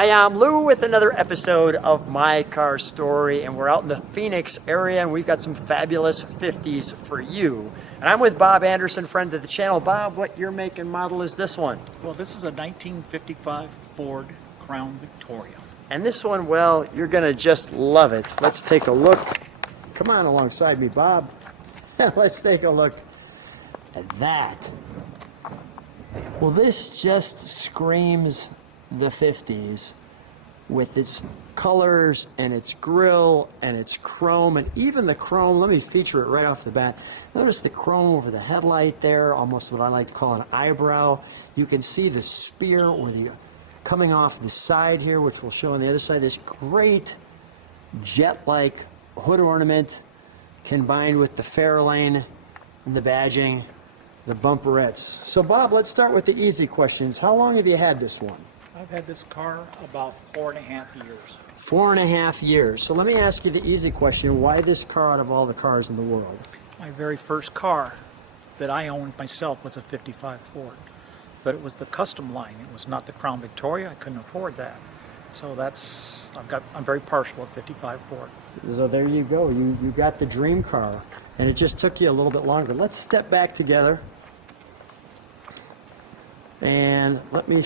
Hi, I'm Lou with another episode of My Car Story, and we're out in the Phoenix area, and we've got some fabulous 50s for you. And I'm with Bob Anderson, friend of the channel. Bob, what year, make, and model is this one? Well, this is a 1955 Ford Crown Victoria. And this one, well, you're going to just love it. Let's take a look. Come on alongside me, Bob. Let's take a look at that. Well, this just screams the 50s with its colors and its grille and its chrome, and even the chrome. Let me feature it right off the bat. Notice the chrome over the headlight there, almost what I like to call an eyebrow. You can see the spear or the coming off the side here, which we'll show on the other side. This great jet-like hood ornament combined with the Fairlane and the badging, the bumperettes. So Bob, let's start with the easy questions. How long have you had this one? I've had this car about 4.5 years. 4.5 years. So let me ask you the easy question. Why this car out of all the cars in the world? My very first car that I owned myself was a 55 Ford. But it was the custom line. It was not the Crown Victoria. I couldn't afford that. So I'm very partial at 55 Ford. So there you go. You got the dream car. And it just took you a little bit longer. Let's step back together. And let me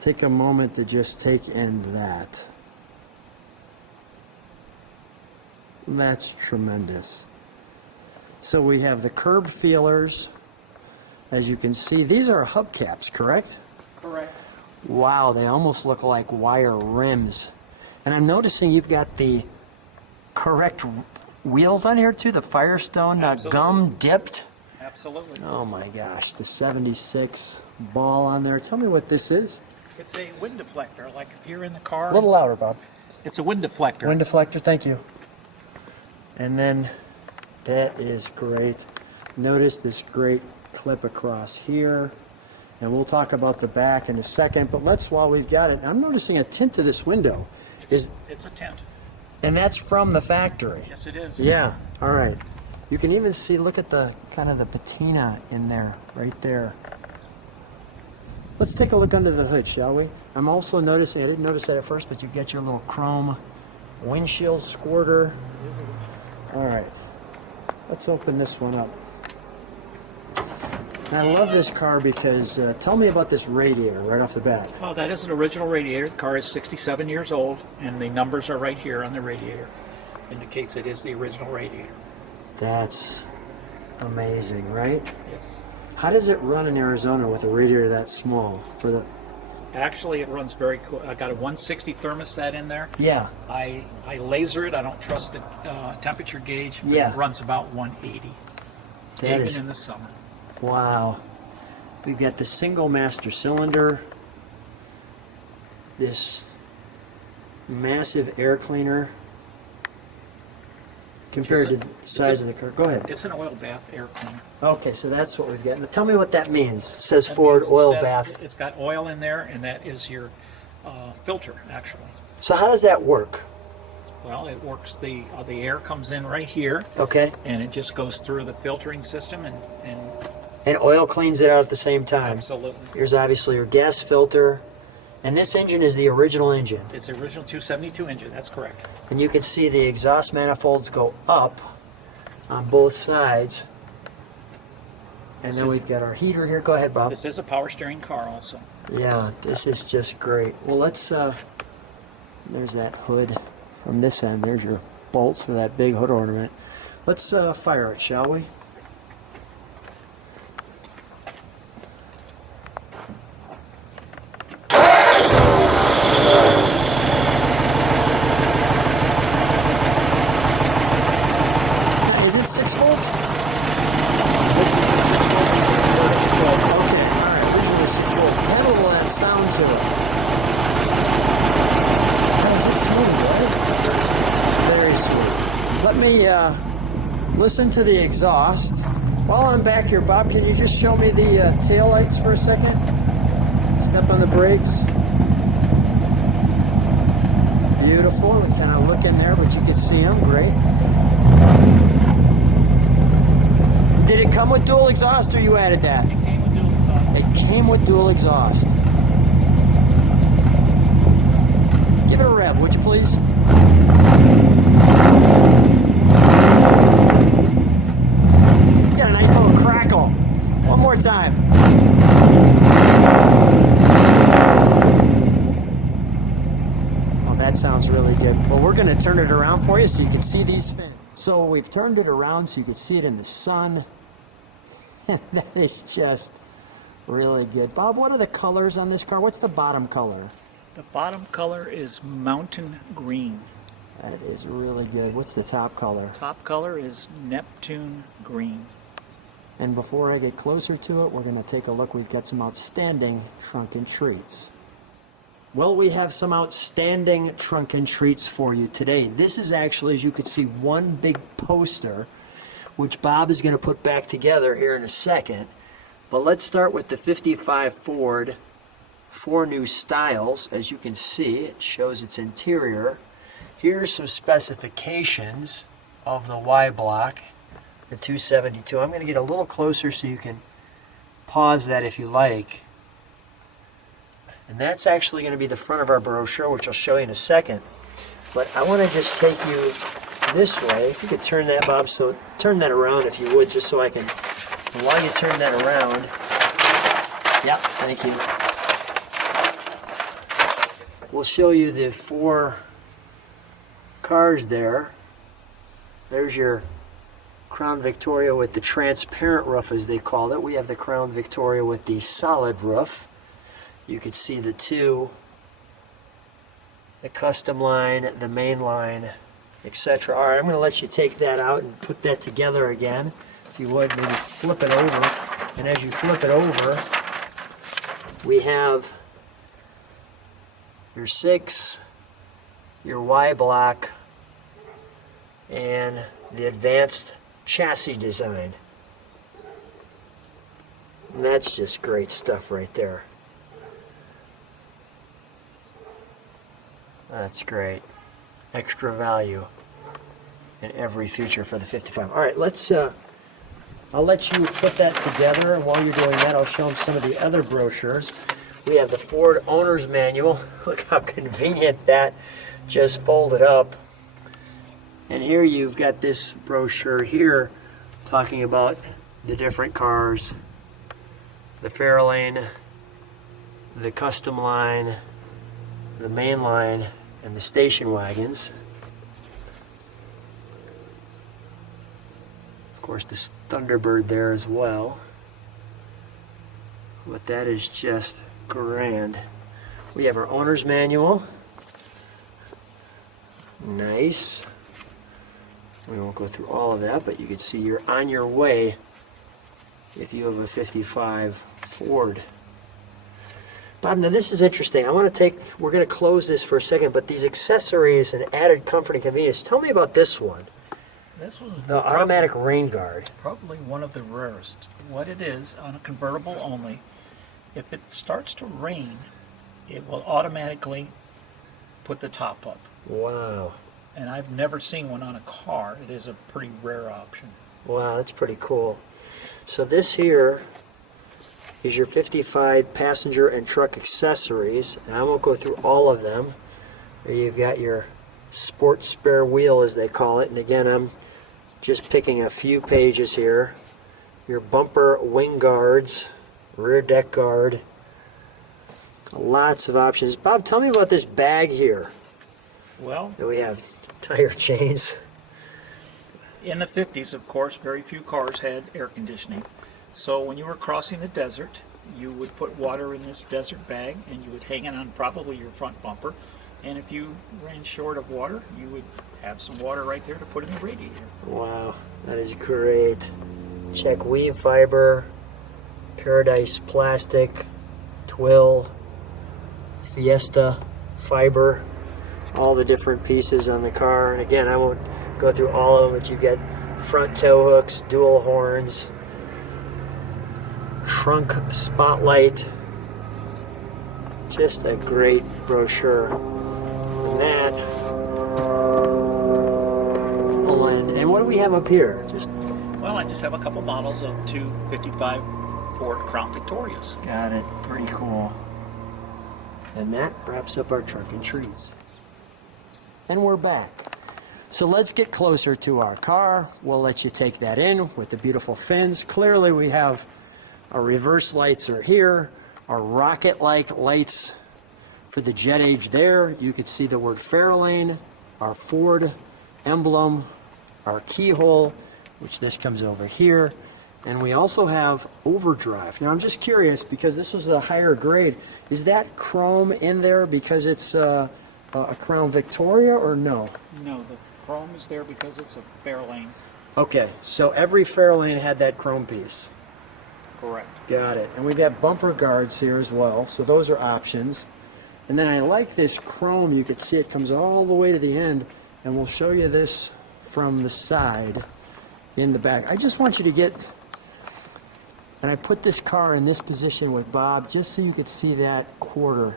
take a moment to just take in that. That's tremendous. So we have the curb feelers. As you can see, these are hubcaps, correct? Correct. Wow, they almost look like wire rims. And I'm noticing you've got the correct wheels on here too, the Firestone, gum dipped. Absolutely. Oh my gosh, the 76 ball on there. Tell me what this is. It's a wind deflector, like if you're in the car. A little louder, Bob. It's a wind deflector. Wind deflector, thank you. And then that is great. Notice this great clip across here. And we'll talk about the back in a second, but while we've got it, I'm noticing a tint to this window. It's a tint. And that's from the factory. Yes, it is. Yeah, all right. You can even see, look at the kind of the patina in there, right there. Let's take a look under the hood, shall we? I'm also noticing, I didn't notice that at first, but you've got your little chrome windshield squirter. All right, let's open this one up. And I love this car because, tell me about this radiator right off the bat. Oh, that is an original radiator. The car is 67 years old, and the numbers are right here on the radiator. Indicates it is the original radiator. That's amazing, right? Yes. How does it run in Arizona with a radiator that small? Actually, it runs very cool. I got a 160 thermostat in there. Yeah. I laser it. I don't trust the temperature gauge. But Yeah. It runs about 180. That even is, in the summer. wow. We've got the single master cylinder. This massive air cleaner. Compared to the size of the car. Go ahead. It's an oil bath air cleaner. Okay, so that's what we've got. Now tell me what that means. It says Ford oil bath. It's got oil in there, and that is your filter, actually. So how does that work? Well, it works. The air comes in right here. Okay. And it just goes through the filtering system, And oil cleans it out at the same time. Absolutely. Here's obviously your gas filter. And this engine is the original engine. It's the original 272 engine. That's correct. And you can see the exhaust manifolds go up on both sides. And then we've got our heater here. Go ahead, Bob. This is a power steering car also. Yeah, this is just great. Well, let's, there's that hood from this end. There's your bolts for that big hood ornament. Let's fire it, shall we? Is it 6 volt? Okay, all right, usually 6 volt. Add a little of that sound to it. How's it smooth, right? Very smooth. Let me listen to the exhaust. While I'm back here, Bob, can you just show me the tail lights for a second? Step on the brakes. Beautiful. We kind of look in there, but you can see them. Great. Did it come with dual exhaust or you added that? It came with dual exhaust. It came with dual exhaust. Give it a rev, would you please? You got a nice little crackle. One more time. Oh, that sounds really good. Well, we're going to turn it around for you so you can see these fins. So we've turned it around so you can see it in the sun. That is just really good. Bob, what are the colors on this car? What's the bottom color? The bottom color is Mountain Green. That is really good. What's the top color? Top color is Neptune Green. And before I get closer to it, we're going to take a look. We've got some outstanding trunk and treats. Well, we have some outstanding trunk and treats for you today. This is actually, as you can see, one big poster, which Bob is going to put back together here in a second. But let's start with the 55 Ford, 4 new styles. As you can see, it shows its interior. Here's some specifications of the Y block, the 272. I'm going to get a little closer so you can pause that if you like. And that's actually going to be the front of our brochure, which I'll show you in a second. But I want to just take you this way. If you could turn that, Bob, so turn that around if you would, just so I can, and while you turn that around, yeah, thank you. We'll show you the 4 cars there. There's your Crown Victoria with the transparent roof, as they call it. We have the Crown Victoria with the solid roof. You can see the 2, the custom line, the main line, etc. All right, I'm going to let you take that out and put that together again. If you would, maybe flip it over. And as you flip it over, we have your 6, your Y block, and the advanced chassis design. And that's just great stuff right there. That's great. Extra value in every feature for the 55. All right, let's. I'll let you put that together, and while you're doing that, I'll show them some of the other brochures. We have the Ford Owner's Manual. Look how convenient that just folded up. And here you've got this brochure here talking about the different cars, the Fairlane, the custom line, the main line, and the station wagons. Of course, the Thunderbird there as well. But that is just grand. We have our owner's manual. Nice. We won't go through all of that, but you can see you're on your way if you have a 55 Ford. Bob, now this is interesting. we're going to close this for a second, but these accessories and added comfort and convenience. Tell me about this one. This was The automatic rain guard. probably one of the rarest. What it is, on a convertible only, if it starts to rain, it will automatically put the top up. Wow. And I've never seen one on a car. It is a pretty rare option. Wow, that's pretty cool. So this here is your 55 passenger and truck accessories, and I won't go through all of them. You've got your sports spare wheel, as they call it, and again, I'm just picking a few pages here. Your bumper wing guards, rear deck guard, lots of options. Bob, tell me about this bag here Well, that we have. Tire chains. in the 50s, of course, very few cars had air conditioning. So when you were crossing the desert, you would put water in this desert bag and you would hang it on probably your front bumper. And if you ran short of water, you would have some water right there to put in the radiator. Wow, that is great. Check weave fiber, Paradise plastic, twill, Fiesta fiber, all the different pieces on the car. And again, I won't go through all of them, but you get front tow hooks, dual horns, trunk spotlight. Just a great brochure. And that will end. And what do we have up here? Well, I just have a couple models of 255 Ford Crown Victorias. Got it. Pretty cool. And that wraps up our trunk and treats. And we're back. So let's get closer to our car. We'll let you take that in with the beautiful fins. Clearly we have our reverse lights are here, our rocket-like lights for the jet age there. You can see the word Fairlane, our Ford emblem, our keyhole, which this comes over here. And we also have overdrive. Now I'm just curious, because this is a higher grade, is that chrome in there because it's a Crown Victoria or no? No, the chrome is there because it's a Fairlane. Okay, so every Fairlane had that chrome piece. Correct. Got it. And we've got bumper guards here as well, so those are options. And then I like this chrome. You can see it comes all the way to the end, and we'll show you this from the side in the back. I just want you to get, and I put this car in this position with Bob just so you could see that quarter,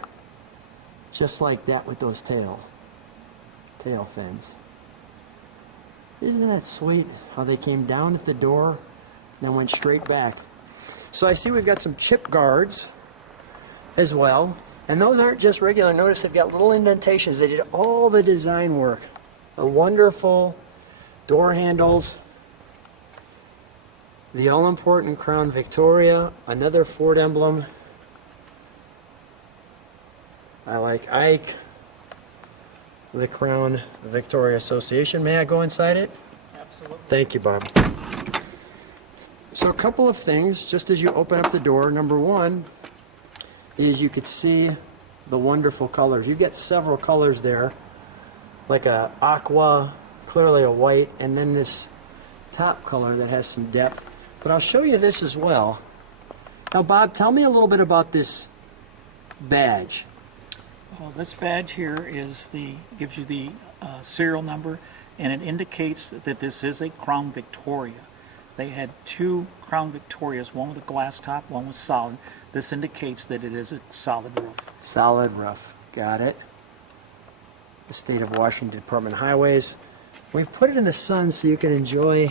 just like that with those tail fins. Isn't that sweet how they came down at the door and then went straight back? So I see we've got some chip guards as well, and those aren't just regular. Notice they've got little indentations. They did all the design work. The wonderful door handles, the all-important Crown Victoria, another Ford emblem. I like Ike, the Crown Victoria Association. May I go inside it? Absolutely. Thank you, Bob. So a couple of things, just as you open up the door. Number one is you could see the wonderful colors. You've got several colors there, like a aqua, clearly a white, and then this top color that has some depth. But I'll show you this as well. Now, Bob, tell me a little bit about this badge. Well, this badge here gives you the serial number, and it indicates that this is a Crown Victoria. They had two Crown Victorias, one with a glass top, one with solid. This indicates that it is a solid roof. Solid roof, got it. The State of Washington Department of Highways. We've put it in the sun so you can enjoy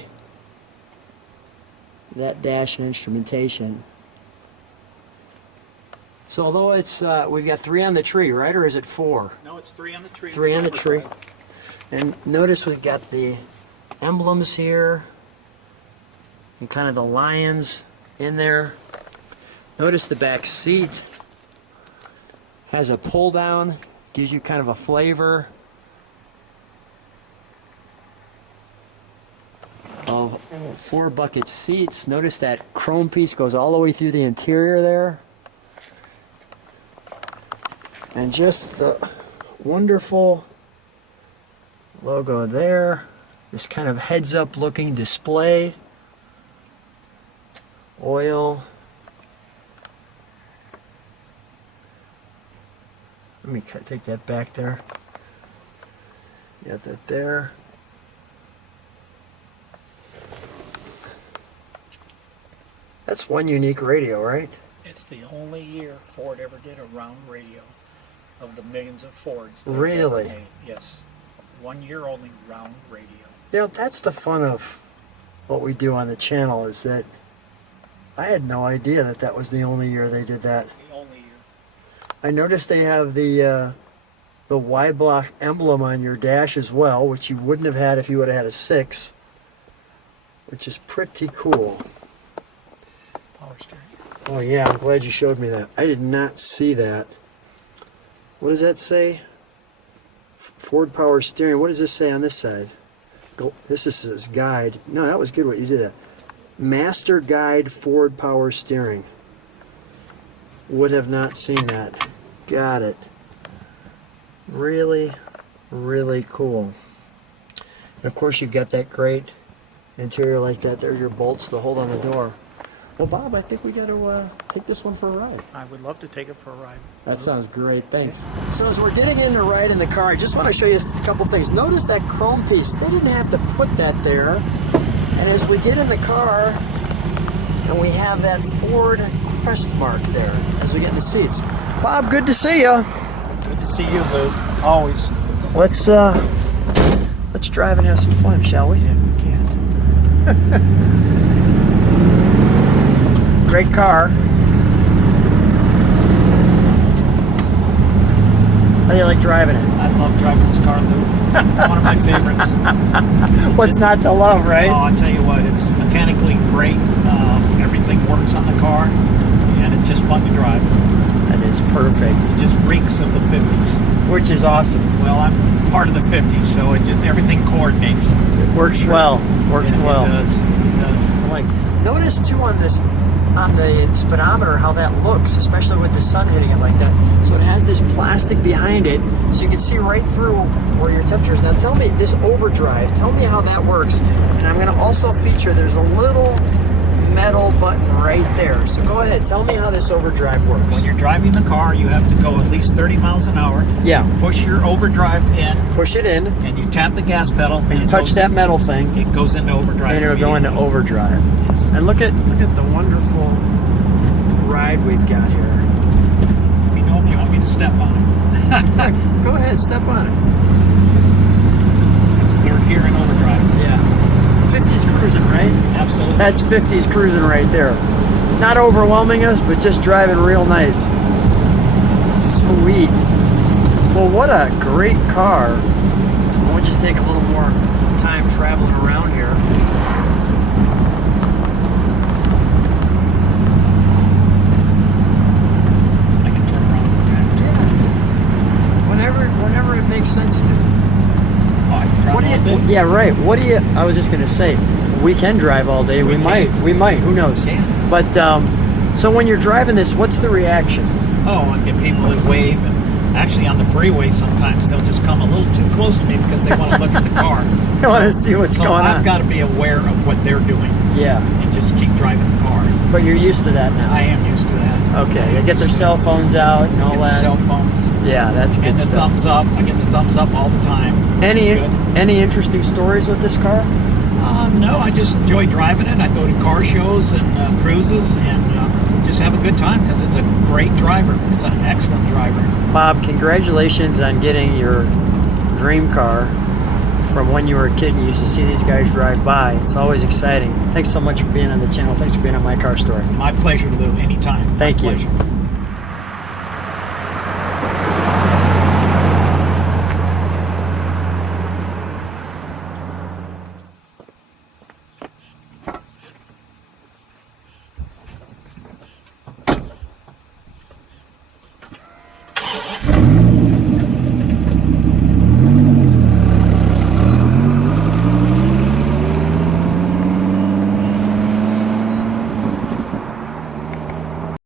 that dash and instrumentation. So although it's, we've got 3 on the tree, right? Or is it 4? No, it's 3 on the tree. 3 on the tree. And notice we've got the emblems here and kind of the lions in there. Notice the back seat has a pull down, gives you kind of a flavor of 4 bucket seats. Notice that chrome piece goes all the way through the interior there. And just the wonderful logo there. This kind of heads-up looking display. Oil. Let me take that back there. Got that there. That's one unique radio, right? It's the only year Ford ever did a round radio of the millions of Fords. Really? Ever made. Yes. 1 year only round radio. You know, that's the fun of what we do on the channel, is that I had no idea that that was the only year they did that. The only year. I noticed they have the Y block emblem on your dash as well, which you wouldn't have had if you would have had a 6, which is pretty cool. Power steering. Oh yeah, I'm glad you showed me that. I did not see that. What does that say? Ford power steering. What does this say on this side? This is his guide. No, that was good what you did that. Master Guide Ford Power Steering. Would have not seen that. Got it. Really, really cool. And of course you've got that great interior like that. There's your bolts to hold on the door. Well, Bob, I think we got to take this one for a ride. I would love to take it for a ride. That sounds great. Thanks. So as we're getting in to ride in the car, I just want to show you a couple things. Notice that chrome piece. They didn't have to put that there. And as we get in the car, and we have that Ford crest mark there as we get in the seats. Bob, good to see you. Good to see you, Lou. Always. Let's drive and have some fun, shall we? Yeah, we can. Great car. How do you like driving it? I love driving this car, Lou. It's one of my favorites. What's not to love, right? Oh, I'll tell you what, it's mechanically great. Everything works on the car, and it's just fun to drive. That is perfect. It just reeks of the 50s. Which is awesome. Well, I'm part of the 50s, so it just everything coordinates. It works well. Works Yeah, well. It does. It does. Like, notice too on the speedometer how that looks, especially with the sun hitting it like that. So it has this plastic behind it, so you can see right through where your temperature is. Now tell me, this overdrive, tell me how that works. And I'm going to also feature, there's a little metal button right there. So go ahead, tell me how this overdrive works. When you're driving the car, you have to go at least 30 miles an hour. Yeah. Push your overdrive in, Push it in, and you tap the gas pedal. and you it touch goes- that metal thing, It goes into overdrive. and it'll go into immediately. overdrive. Yes. And look at the wonderful ride we've got here. Let me know if you want me to step on it. Go ahead, step on it. It's third gear in overdrive. Yeah. 50's cruising, right? Absolutely. That's 50's cruising right there. Not overwhelming us, but just driving real nice. Sweet. Well, what a great car. We'll just take a little more time traveling around here. I can turn around and look at it. Yeah. Whenever it makes sense to. Oh, I can drive What do all you? day. Yeah, right. What do you? I was just gonna say, we can drive all day. We We might. can. We might. Who knows? We can. But so when you're driving this, what's the reaction? Oh, I get people that wave, and actually on the freeway sometimes they'll just come a little too close to me because they want to look at the car. I want to see what's So going I've on. got to be aware of what they're doing Yeah, and just keep driving the car. but you're used to that now. I am used to that. Okay, they get their cell phones out and all Get the that. cell phones Yeah, that's good and the stuff. thumbs up. I get the thumbs up all the time. Which Any is good. any interesting stories with this car? No, I just enjoy driving it. I go to car shows and cruises and just have a good time because it's a great driver. It's an excellent driver. Bob, congratulations on getting your dream car from when you were a kid and you used to see these guys drive by. It's always exciting. Thanks so much for being on the channel. Thanks for being on My Car Story. My pleasure, Lou. Anytime. Thank My you. pleasure.